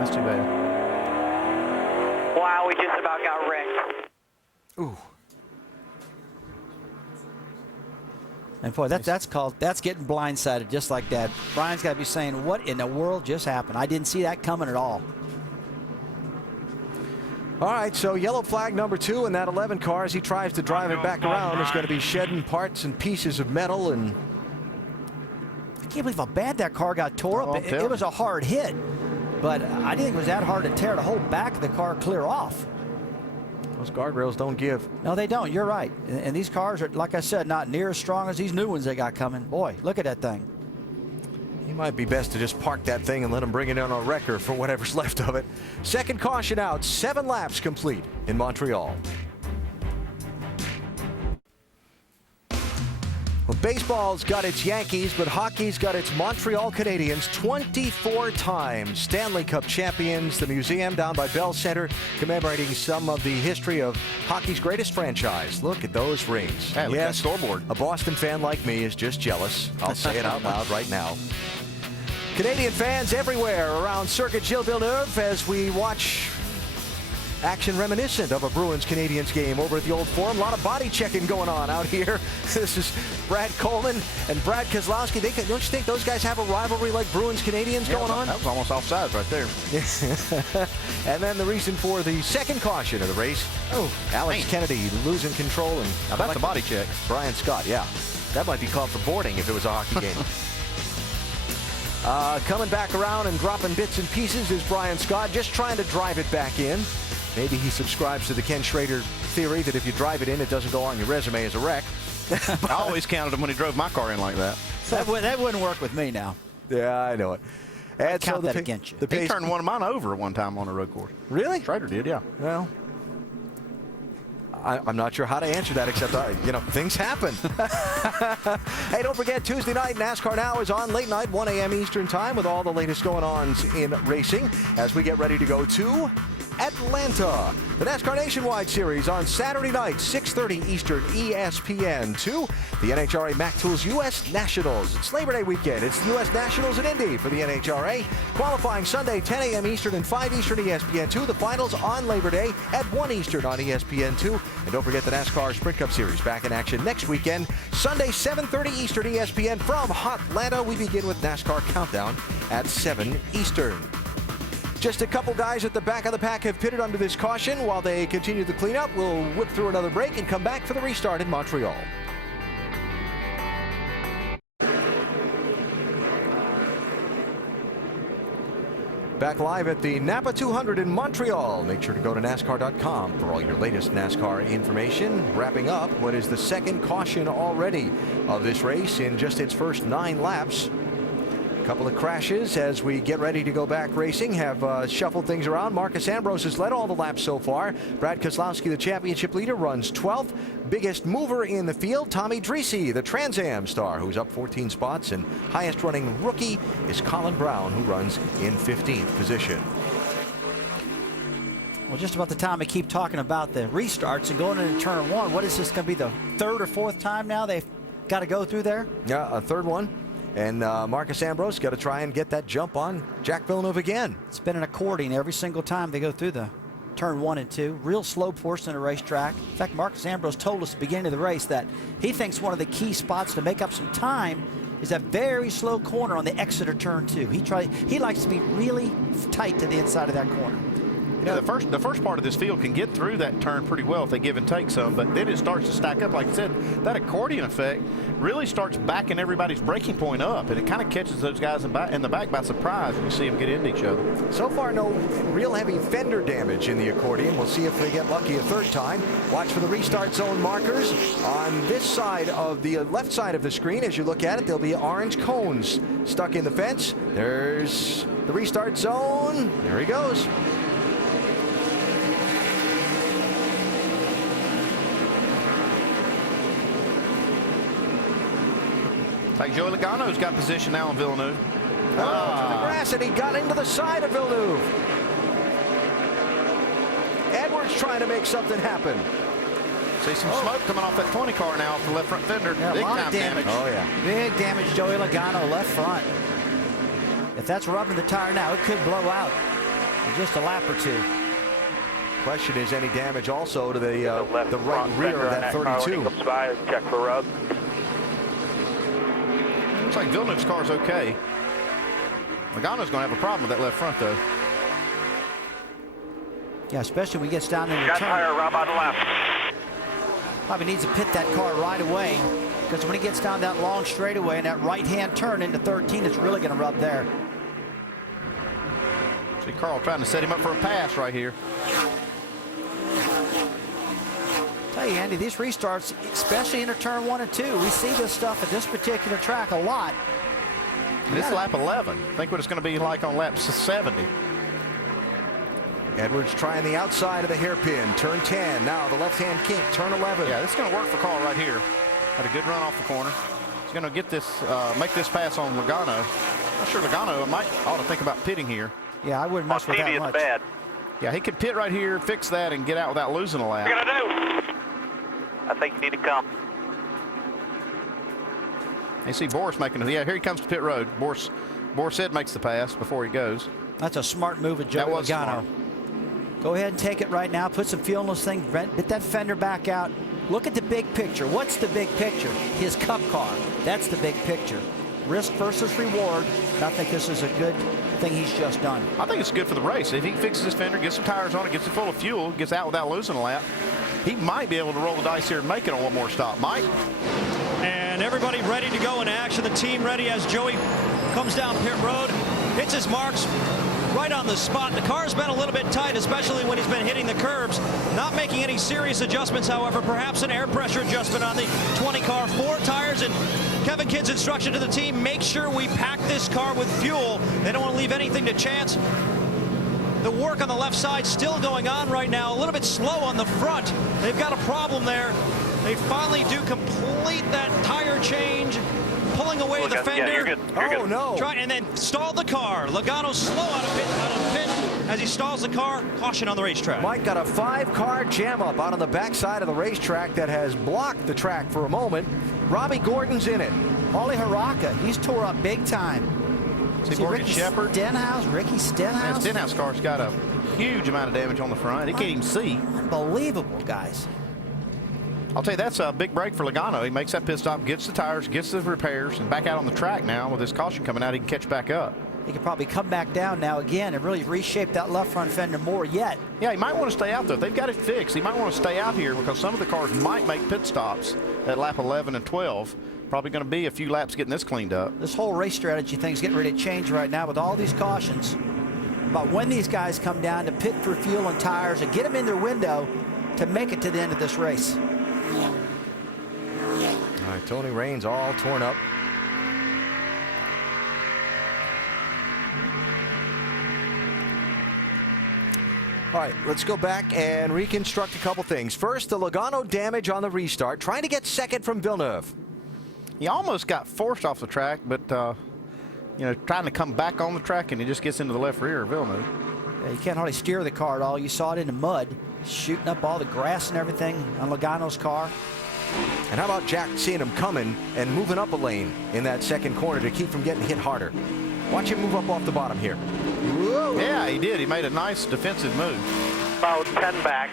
that's too bad. Wow, we just about got wrecked. Ooh. And boy, that's getting blindsided just like that. Brian's got to be saying, what in the world just happened? I didn't see that coming at all. All right, so yellow flag number 2 in that 11 car as he tries to drive it back around. There's going to be shedding parts and pieces of metal. And I can't believe how bad that car got tore up. It was a hard hit, but I didn't think it was that hard to tear the whole back of the car clear off. those guardrails don't give. No, they don't. You're right. And these cars are, like I said, not near as strong as these new ones they got coming. Boy, look at that thing. It might be best to just park that thing and let them bring it in on a wrecker for whatever's left of it. Second caution out, 7 laps complete in Montreal. Well, baseball's got its Yankees, but hockey's got its Montreal Canadiens, 24 times Stanley Cup champions. The museum down by Bell Center commemorating some of the history of hockey's greatest franchise. Look at those rings. Hey, look at that scoreboard. A Boston fan like me is just jealous. I'll say it out loud right now. Canadian fans everywhere around Circuit Gilles Villeneuve as we watch action reminiscent of a Bruins-Canadiens game over at the Old Forum. A lot of body checking going on out here. This is Brad Coleman and Brad Keselowski. Don't you think those guys have a rivalry like Bruins-Canadiens going on? That was almost offsides right there. And then the reason for the second caution of the race. Oh, Alex Kennedy losing control. And now that's a body check. Brian Scott, yeah. That might be called for boarding if it was a hockey game. Coming back around and dropping bits and pieces is Brian Scott, just trying to drive it back in. Maybe he subscribes to the Ken Schrader theory that if you drive it in, it doesn't go on your resume as a wreck. I always counted him when he drove my car in like that. That wouldn't work with me now. Yeah, I know it. I'd count that against you. He turned one of mine over one time on a road course. Really? Schrader did, yeah. Well, I'm not sure how to answer that, except, things happen. Hey, don't forget, Tuesday night, NASCAR Now is on late night, 1 a.m. Eastern time, with all the latest going-ons in racing as we get ready to go to Atlanta. The NASCAR Nationwide Series on Saturday night, 6:30 Eastern, ESPN2. The NHRA Mac Tools U.S. Nationals. It's Labor Day weekend. It's the U.S. Nationals in Indy for the NHRA. Qualifying Sunday, 10 a.m. Eastern and 5 Eastern ESPN2. The finals on Labor Day at 1 Eastern on ESPN2. And don't forget the NASCAR Sprint Cup Series back in action next weekend. Sunday, 7:30 Eastern ESPN from Hotlanta. We begin with NASCAR Countdown at 7 Eastern. Just a couple guys at the back of the pack have pitted under this caution. While they continue the cleanup, we'll whip through another break and come back for the restart in Montreal. Back live at the NAPA 200 in Montreal. Make sure to go to NASCAR.com for all your latest NASCAR information. Wrapping up what is the second caution already of this race in just its first 9 laps. Couple of crashes as we get ready to go back racing, have shuffled things around. Marcus Ambrose has led all the laps so far. Brad Keselowski, the championship leader, runs 12th. Biggest mover in the field, Tommy Dreese, the Trans Am star, who's up 14 spots. And highest running rookie is Colin Brown, who runs in 15th position. Well, just about the time I keep talking about the restarts and going into turn 1, what is this going to be, the 3rd or 4th time now they've got to go through there? Yeah, a 3rd one. And Marcus Ambrose got to try and get that jump on Jack Villeneuve again. It's been an accordion every single time they go through the turn 1 and 2. Real slow portion of the racetrack. In fact, Marcus Ambrose told us at the beginning of the race that he thinks one of the key spots to make up some time is that very slow corner on the exit of turn 2. He likes to be really tight to the inside of that corner. Yeah, the first part of this field can get through that turn pretty well if they give and take some, but then it starts to stack up. Like I said, that accordion effect really starts backing everybody's braking point up, and it kind of catches those guys in the back by surprise when you see them get into each other. So far, no real heavy fender damage in the accordion. We'll see if they get lucky a 3rd time. Watch for the restart zone markers. On this side of the left side of the screen, as you look at it, there'll be orange cones stuck in the fence. There's the restart zone. There he goes. Like Joey Logano's got position now on Villeneuve. To the grass, and he got into the side of Villeneuve. Edwards trying to make something happen. See some smoke coming off that 20 car now off the left front fender. Yeah, Big a lot time of damage. Oh, yeah. Big damage, Joey Logano, left front. If that's rubbing the tire now, it could blow out. in just a lap or two. Question is any damage also to the left right front rear fender of on that car when he 32. comes by, check for rub. Looks like Villeneuve's car's okay. Logano's going to have a problem with that left front, though. Yeah, especially when he gets down in the Got turn. tire rub on the left. Probably needs to pit that car right away, because when he gets down that long straightaway and that right-hand turn into 13, it's really going to rub there. See Carl trying to set him up for a pass right here. Tell you, Andy, these restarts, especially into turn 1 and 2, we see this stuff at this particular track a lot. And it's lap 11. Think what it's going to be like on lap 70. Edwards trying the outside of the hairpin. Turn 10. Now the left-hand kink. Turn 11. Yeah, this is going to work for Carl right here. Had a good run off the corner. He's going to get this, make this pass on Logano. I'm sure Logano ought to think about pitting here. Yeah, I wouldn't mess with that much. Bad. Yeah, he could pit right here, fix that, and get out without losing a lap. What are you gonna do? I think you need to come. You see Boris making it. Yeah, here he comes to pit road. Boris said makes the pass before he goes. That's a smart move of Joe That was Logano. smart. Go ahead and take it right now. Put some fuel in this thing. Get that fender back out. Look at the big picture. What's the big picture? His cup car. That's the big picture. Risk versus reward. I think this is a good thing he's just done. I think it's good for the race. If he fixes his fender, gets some tires on it, gets it full of fuel, gets out without losing a lap, he might be able to roll the dice here and make it on one more stop. Mike? And everybody ready to go into action. The team ready as Joey comes down pit road, hits his marks right on the spot. The car's been a little bit tight, especially when he's been hitting the curbs. Not making any serious adjustments, however. Perhaps an air pressure adjustment on the 20 car. 4 tires, and Kevin Kidd's instruction to the team, make sure we pack this car with fuel. They don't want to leave anything to chance. The work on the left side still going on right now. A little bit slow on the front. They've got a problem there. They finally do complete that tire change, pulling away the fender. Yeah, you're good. Oh, no. And then stalled the car. Logano slow out of pit as he stalls the car. Caution on the racetrack. Mike got a 5-car jam up out on the backside of the racetrack that has blocked the track for a moment. Robbie Gordon's in it. Paulie Haraka, he's tore up big time. See Morgan Ricky Shepherd? Ricky Stenhouse. Stenhouse car's got a huge amount of damage on the front. He can't even see. Unbelievable, guys. I'll tell you, that's a big break for Logano. He makes that pit stop, gets the tires, gets the repairs, and back out on the track now. With his caution coming out, he can catch back up. He could probably come back down now again and really reshape that left front fender more yet. Yeah, he might want to stay out, though. If they've got it fixed, he might want to stay out here because some of the cars might make pit stops at lap 11 and 12. Probably going to be a few laps getting this cleaned up. This whole race strategy thing's getting ready to change right now with all these cautions about when these guys come down to pit for fuel and tires and get them in their window to make it to the end of this race. All right, Tony Raines all torn up. All right, let's go back and reconstruct a couple things. First, the Logano damage on the restart, trying to get second from Villeneuve. He almost got forced off the track, but, you know, trying to come back on the track, and he just gets into the left rear of Villeneuve. Yeah, you can't hardly steer the car at all. You saw it in the mud, shooting up all the grass and everything on Logano's car. And how about Jack seeing him coming and moving up a lane in that second corner to keep from getting hit harder? Watch him move up off the bottom here. Whoa. Yeah, he did. He made a nice defensive move. About 10 back.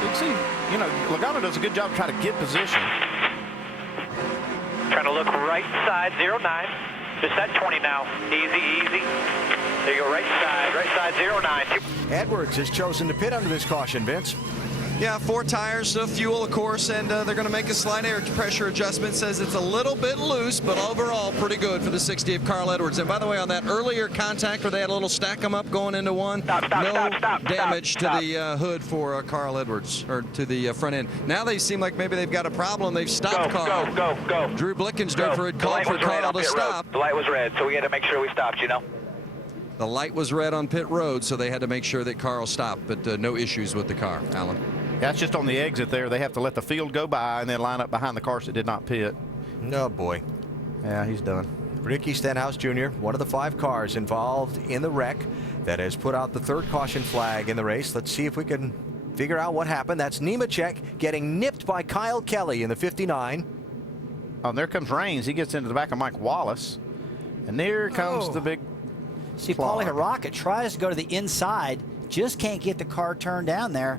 You can see, you know, Logano does a good job trying to get position. Trying to look right side, 09. Just at 20 now. Easy, easy. There you go, right side 09. Edwards has chosen to pit under this caution, Vince. Yeah, 4 tires, fuel, of course, and they're going to make a slight air pressure adjustment. Says it's a little bit loose, but overall pretty good for the 60 of Carl Edwards. And by the way, on that earlier contact where they had a little stack 'em up going into one, no damage to the hood for Carl Edwards, or to the front end. Now they seem like maybe they've got a problem. They've stopped Carl. Go. Drew Blickensderfer had called for Carl to stop. The light was red, so we had to make sure we stopped, you know. The light was red on pit road, so they had to make sure that Carl stopped, but no issues with the car. Alan. That's just on the exit there. They have to let the field go by and then line up behind the cars that did not pit. No, boy. Yeah, he's done. Ricky Stenhouse Jr., one of the 5 cars involved in the wreck that has put out the 3rd caution flag in the race. Let's see if we can figure out what happened. That's Nemechek getting nipped by Kyle Kelly in the 59. Oh, and there comes Raines. He gets into the back of Mike Wallace. And there comes the big See, Paulie Haraka tries to go to the inside, just can't get the car turned down there.